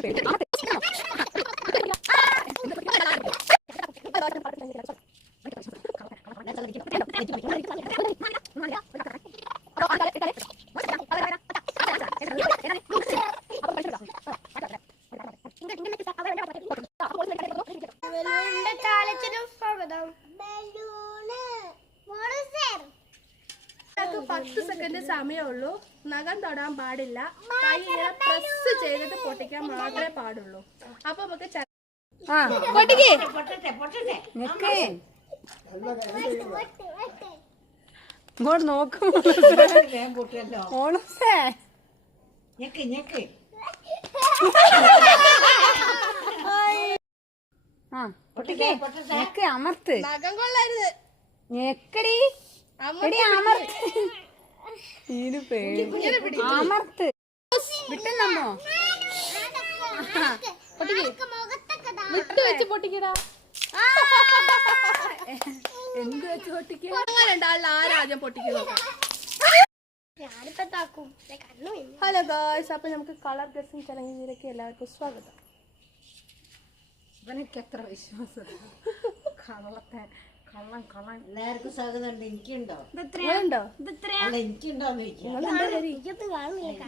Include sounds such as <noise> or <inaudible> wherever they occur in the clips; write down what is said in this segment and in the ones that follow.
Seriously. പത്ത് second സമയമുള്ളൂ നഖം തൊടാൻ പാടില്ല. കൈ ഇങ്ങനെ പ്രസ് ചെയ്തിട്ട് പൊട്ടിക്കാൻ മാത്രമേ പാടുള്ളൂ. അപ്പൊ നമുക്ക് ച- ആ. പൊട്ടിക്ക്. നിക്ക്. ഇങ്ങോട്ട് നോക്കും ആ. പൊട്ടിക്കേ ഞെക്ക് അമർത്ത്. നഖം കൊള്ളരുത്. ഞെക്കടി. അമർത്ത്. ഇതിന് പേടി അമർത്ത്. വിട്ടെന്നമ്മോ വിട്ട് വെച്ച് പൊട്ടിക്കടാ. എന്ത് വെച്ച് പൊട്ടിക്ക? അങ്ങനെ ഉണ്ടാവില്ല ആരാദ്യം പൊട്ടിക്ക് നോക്കാം. ഞാനിപ്പോ താക്കും കണ്ണു ഹലോ ഗായ്സ് അപ്പൊ നമുക്ക് കളർ ഡ്രസ്സിംഗ് ചലഞ്ചിലേക്ക് എല്ലാവർക്കും സ്വാഗതം. ഇവനൊക്കെ എത്ര വിശ്വാസം കള്ളം എല്ലാവർക്കും സ്വാഗതം ഉണ്ട് എനിക്കുണ്ടോ നിങ്ങളുണ്ടോ അല്ല എനിക്കുണ്ടോന്ന് കാണുന്നില്ല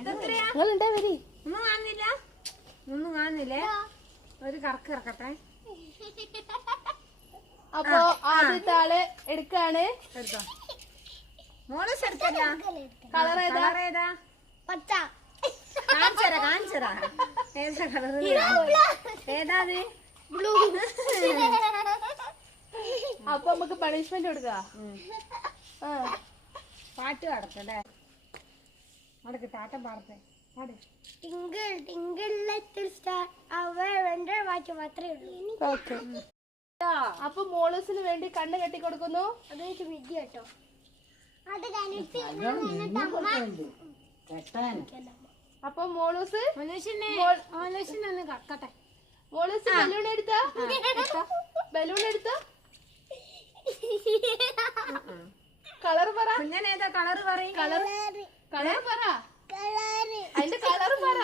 നിങ്ങളുണ്ടേ വരി? ഒന്നും കാണുന്നില്ല ഒന്നും കാണുന്നില്ലേ ഒരു കറക്ക് ഇറക്കട്ടെ അപ്പൊ ആദ്യത്തെ ആൾ എടുക്കാണ്. എടുത്തോ. മോൾ എടുക്കല്ല കളർ ഏതാ? കളർ ഏതാ? പച്ച. കാണിച്ചരാ കാണിച്ചരാ. ഏതാ കളർ ഏതാ ബ്ലൂ. <laughs> <laughs> അപ്പൊ നമുക്ക് പണിഷ്മെന്റ് കൊടുക്ക? ആ. പാട്ട് പാടത്തല്ലേ? അടക്ക് താട്ടം പാടത്തെ. പാട്. ടിങ്കിൾ ടിങ്കിൾ ലിറ്റിൽ സ്റ്റാർ അവർ മാത്രമേ ഉള്ളൂ. ഓക്കെ. അപ്പൊ മോളൂസിന് വേണ്ടി കണ്ണ് കെട്ടി കൊടുക്കുന്നു. അതെനിക്ക് വിദ്യ കേട്ടോ. അത് കഴിഞ്ഞിട്ട് കെട്ടാൻ അപ്പൊ മോളൂസ് കക്കട്ടെ മോളൂസ് ബലൂൺ എടുത്ത. ബലൂൺ എടുത്ത? കളർ പറ. ഞാൻ ഏതാ കളർ പറയും കളർ കളർ പറ. അതിന്റെ കളർ പറ.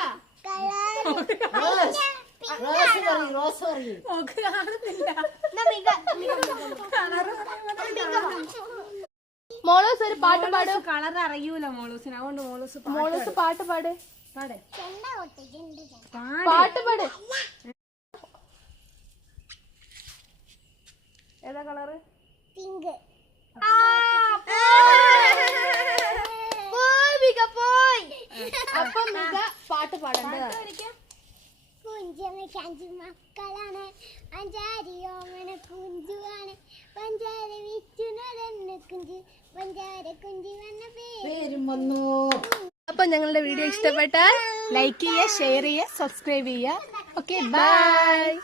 മോളൂസ് ഒരു പാട്ട് പാട്. കളർ അറിയൂല മോളൂസിന്. അതുകൊണ്ട് മോളൂസ് മോളൂസ് പാട്ട് പാട്. പാട്. പാട്ട് പാട്. അപ്പൊ മിക പാട്ട് പാടേണ്ടതാ കുഞ്ചമ്മയ്ക്ക് അഞ്ചു മക്കളാണ്. അഞ്ചാരി കുഞ്ചുവാണ്. പഞ്ചാര കുഞ്ചു. പഞ്ചാര കുഞ്ചു വന്ന പേര് പേരും വന്നു. അപ്പൊ ഞങ്ങളുടെ വീഡിയോ ഇഷ്ടപ്പെട്ടാൽ ലൈക്ക് ചെയ്യുക ഷെയർ ചെയ്യുക സബ്സ്ക്രൈബ് ചെയ്യുക. Okay bye